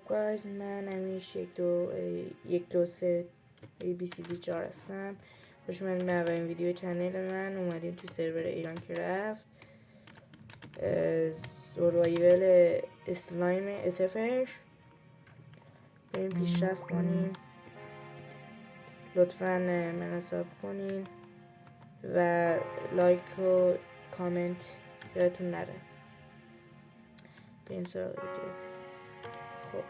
guys من همیشه یک دو سه ABCD4 هستم. خوش اومدید به اولین ویدیو چنل من. اومدیم تو سرور ایران کرافت سروایول اسلایم SFR. بریم پیشرفت کنیم. لطفا منو ساب کنین و لایک و کامنت یادتون نره. بریم سراغ ویدیو. خب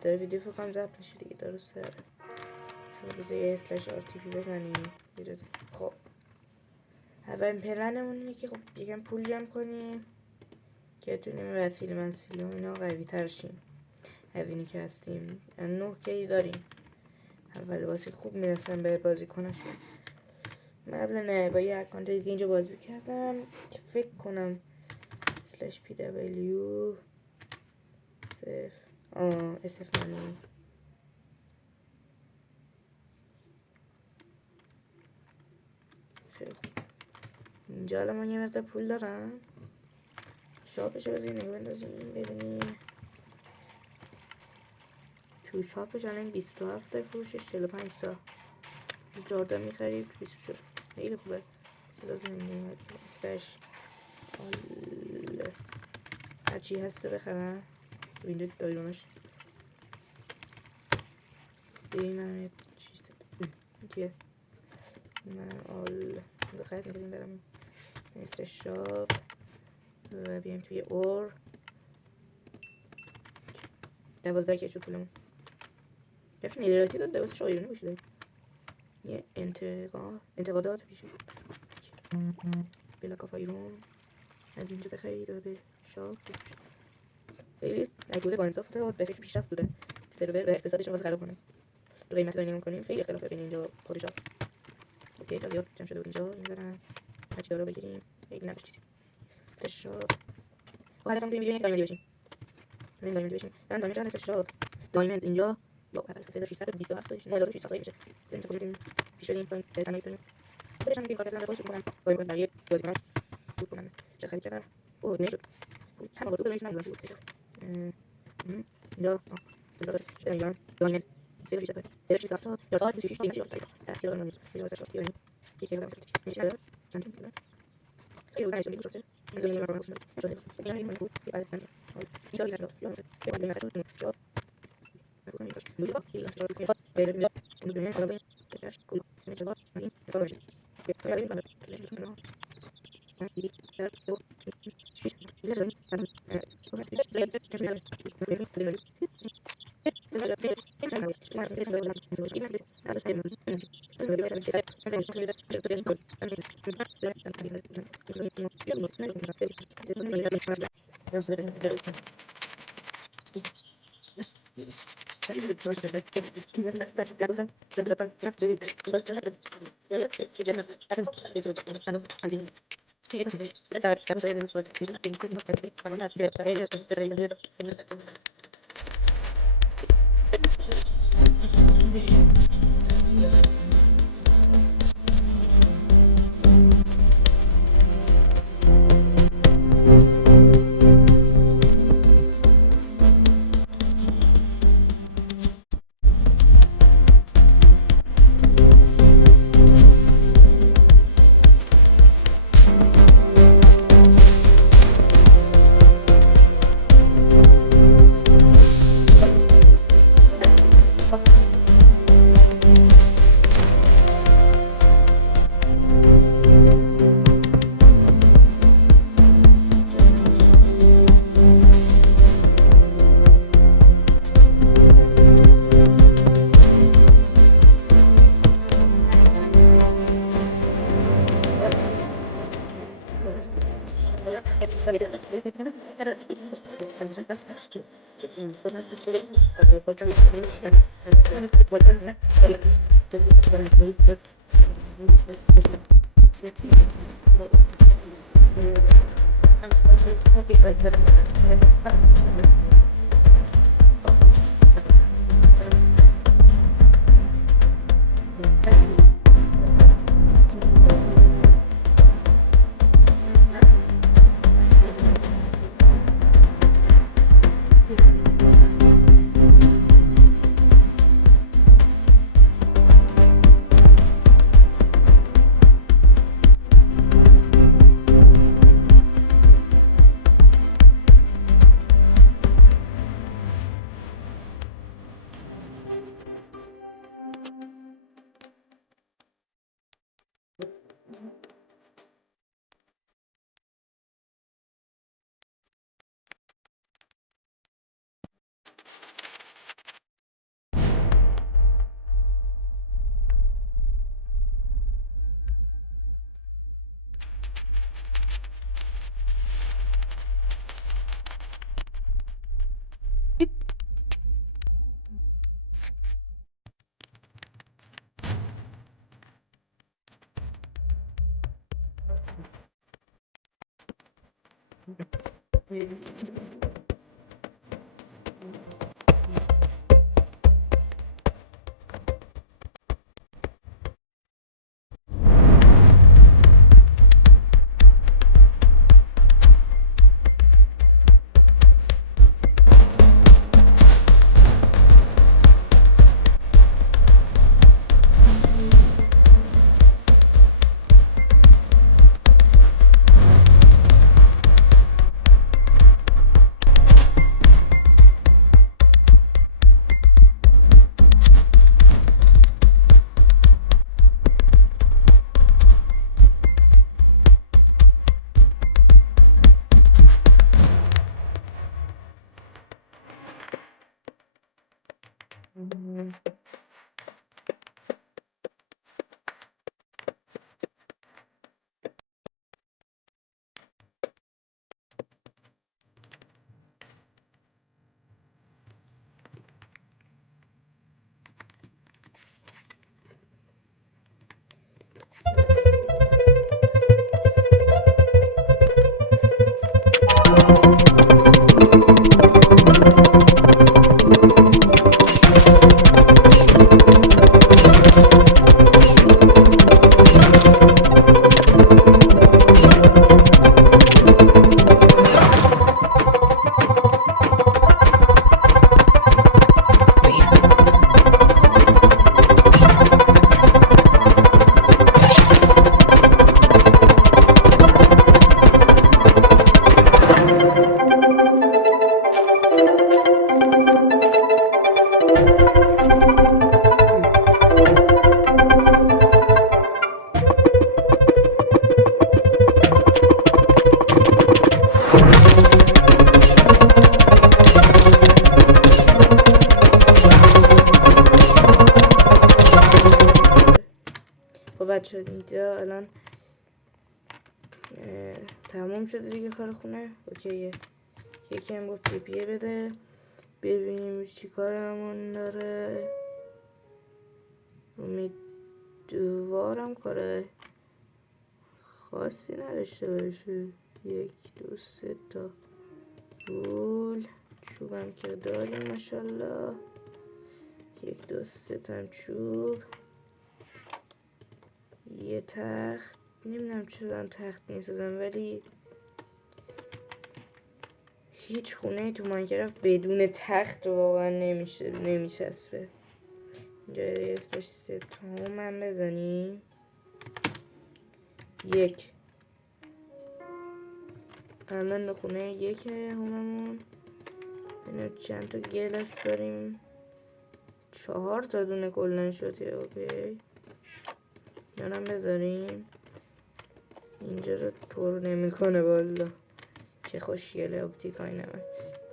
داره ویدیو فکر کنم ضبط میشه دیگه، درسته؟ خب بذار یه /RTP بزنیم. خب اولین پلنمون اینه که خب یکم پول جمع کنیم که بتونیم وسیله منسیلی و اینا قوی تر شیم. هوینی که هستیم 9K داریم. اول واسه خوب میرسن به بازیکناشون. من قبلا با یه اکانت دیگه اینجا بازی کردم که فکر کنم /PW SF منی. خیلی خوب. اینجا الان من یه مقدار پول دارم. شاپش رو بزنیم نگاه بندازیم ببینیم. تو شاپش الان 27 تا فروشش 45 تا جاردن میخریم 24. خیلی خوبه. استش هرچی هست رو بخرم. اینجا دایرونش من یه چیز کیه من دقیق میکنیم برم مثل شاپ و بیایم توی اور 12 که شد پولمون کفش نیدراتی داد 12 شایرونه باشید. یه انتقادات پیشه بلا کافایرون از اینجا بخرید و به شاپ. خیلی نگوده با انصاف تا به فکر پیشرفت بوده. سرور به اقتصادش واسه خراب کنه. قیمت بین کنیم خیلی اختلاف بین اینجا خود شاپ. اوکی تا زیاد جمع شده بود اینجا میذارم هرچی دارو بگیریم. خیلی نداشت چیزی شاپ و هدفم توی ویدیو اینه که دایموند بشیم. من دایموند چند شاپ دایموند اینجا یا 3627 نه 1600 میشه. زمین تا کنیم پیش بریم تا صنایع کنیم. خودش هم میگه کار کردن خودش میکنم دایموند برای بازیکن بود کنم. چه خرید کردم اوه نشد هم با تو ببینید من بود اینجا شدن دایموند 3600 یا تا 26 میشه تاثیر داره میشه واسه شاپ یکی بودم میشه نداره چند تا خیلی نایس میگه شده زمین رو میشه شده یعنی من بود بعد من میذارم شده یا ببین من شده شاپ میگم میگم میگم شده که میگم میگم حالا ببین تاش کول میشه با این فاش که یعنی من در تو شش لازم خب بچه اینجا الان تموم شده دیگه کار خونه. اوکیه. یکی هم گفت پیپیه بده ببینیم چی کارمون داره. امیدوارم کار خاصی نداشته باشه. 1 2 3 تا گول چوبم که داریم ماشالله. 1 2 3 تا چوب، یه تخت. نمیدونم چرا تخت میسازم ولی هیچ خونه تو ماینکرافت بدون تخت واقعا نمیچسبه. اینجا اسمش 3 تا من بزنیم. 1 الان خونه 1 هممون. ببینیم چند تا گلس داریم. 4 تا دونه کلن شده. اوکی دارم بذاریم. اینجا رو پر نمیکنه والا. که خوشگله. اپتیفای نمید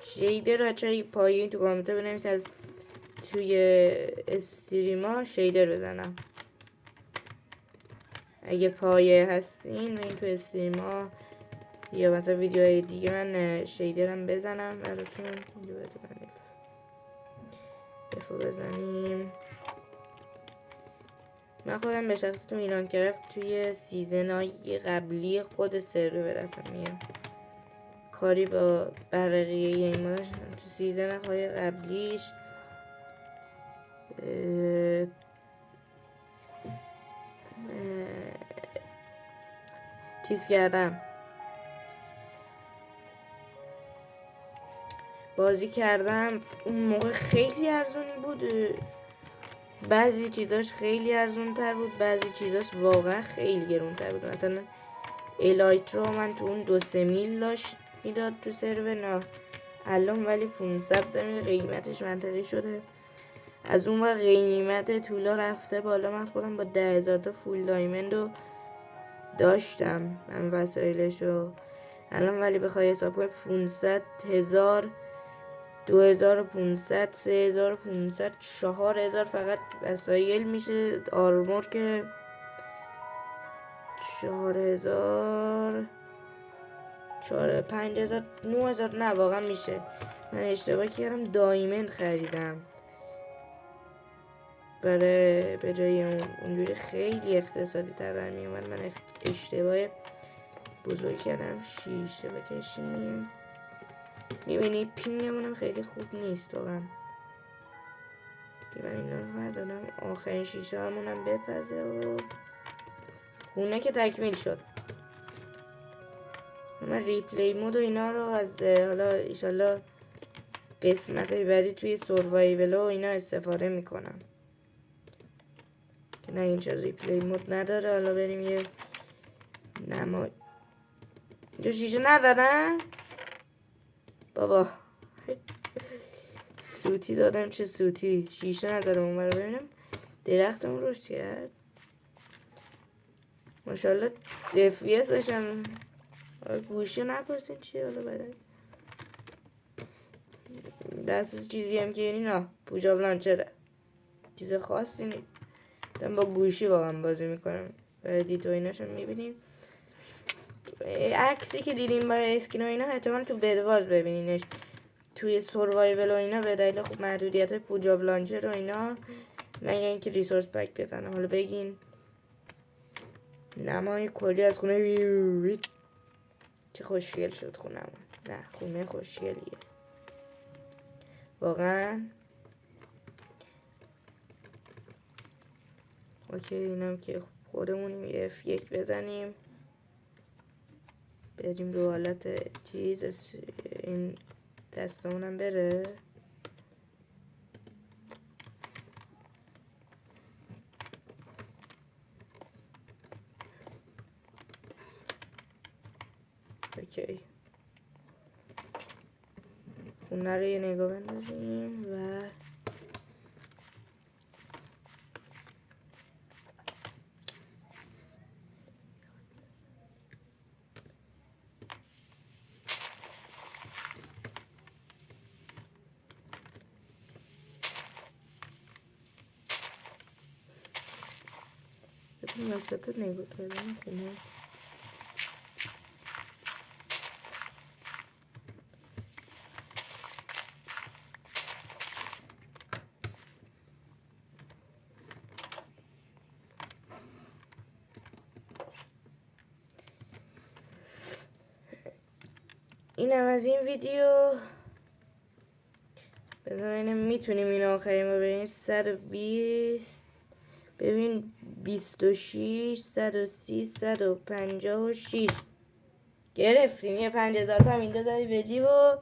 شیدر رو بچه پایین تو کامنت بنویسید از توی استریما شیدر بزنم. اگه پایه هستین این تو استریما یا مثلا ویدیوهای دیگه من شیدرم بزنم براتون. دفعه بزنیم. من خودم به شخص تو ماینکرافت توی سیزن‌های قبلی خود سرور اصلا میگم کاری با بقیه این ماش تو سیزن‌های قبلیش چیز کردم، بازی کردم. اون موقع خیلی ارزونی بود. بعضی چیزاش خیلی ارزون تر بود، بعضی چیزاش واقعا خیلی گرون تر بود. مثلا الایت رو من تو اون 2-3 میل داشت میداد تو سرور نه الان ولی 500 داره. قیمتش منطقی شده. از اون وقت قیمت طولا رفته بالا. من خودم با 10,000 تا فول دایمند رو داشتم من وسایلش رو. الان ولی بخوای حساب کنی 500 1000 2500 3500 4000 فقط وسایل میشه. آرمور که 4000 5000 9000 نه واقعا میشه. من اشتباه کردم دایمند خریدم برای به جای اونجوری خیلی اقتصادی تر در میومد. من اشتباه بزرگ کردم. شیشه بکشیم. میبینی پینگمونم خیلی خوب نیست واقعا. من اینا رو بردارم. آخرین شیشه همونم بپزه و خونه که تکمیل شد. من ریپلی مود و اینا رو از حالا ایشالله قسمت بعدی توی سروایول و اینا استفاده میکنم. نه اینجا ریپلی مود نداره. حالا بریم یه نما اینجا شیشه ندارم بابا. سوتی دادم چه سوتی. شیشه ندارم. اون رو ببینم درختم رشد کرد ماشاءالله. FPS داشتم. گوشی نپرسین چیه حالا بعد دستش چیزی هم که یعنی نه پوجاب لانچره چیز خاصی نیست. دارم با گوشی واقعا بازی میکنم. ادیت و ایناشم میبینین. عکسی که دیدین برای اسکین و اینا احتمال تو بدواز ببینینش. توی سروایول و اینا به دلیل خوب محدودیت پوجاب لانچر و اینا مگه اینکه ریسورس پک بزنم. حالا بگین نمای کلی از خونه. چه خوشگل شد خونمون. نه خونه خوشگلیه واقعا. اوکی اینم که خودمونیم یه F1 بزنیم بریم رو حالت چیز. این دستمونم بره. اوکی خونه رو یه نگاه بندازیم و بکنیم وسط نگاه کردن خونه. اینم از این ویدیو. بذارینم میتونیم این آخرین رو بریم. 120 ببین 26 130 156 گرفتیم. یه 5000 تا این زدی به جیب و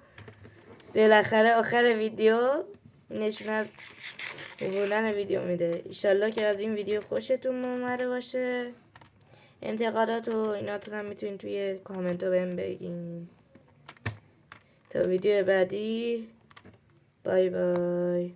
بالاخره آخر ویدیو نشون از بودن ویدیو میده. ایشالله که از این ویدیو خوشتون اومده باشه. انتقادات و ایناتون هم میتونین توی کامنت ها بهم بگین. تا ویدیو بعدی بای بای.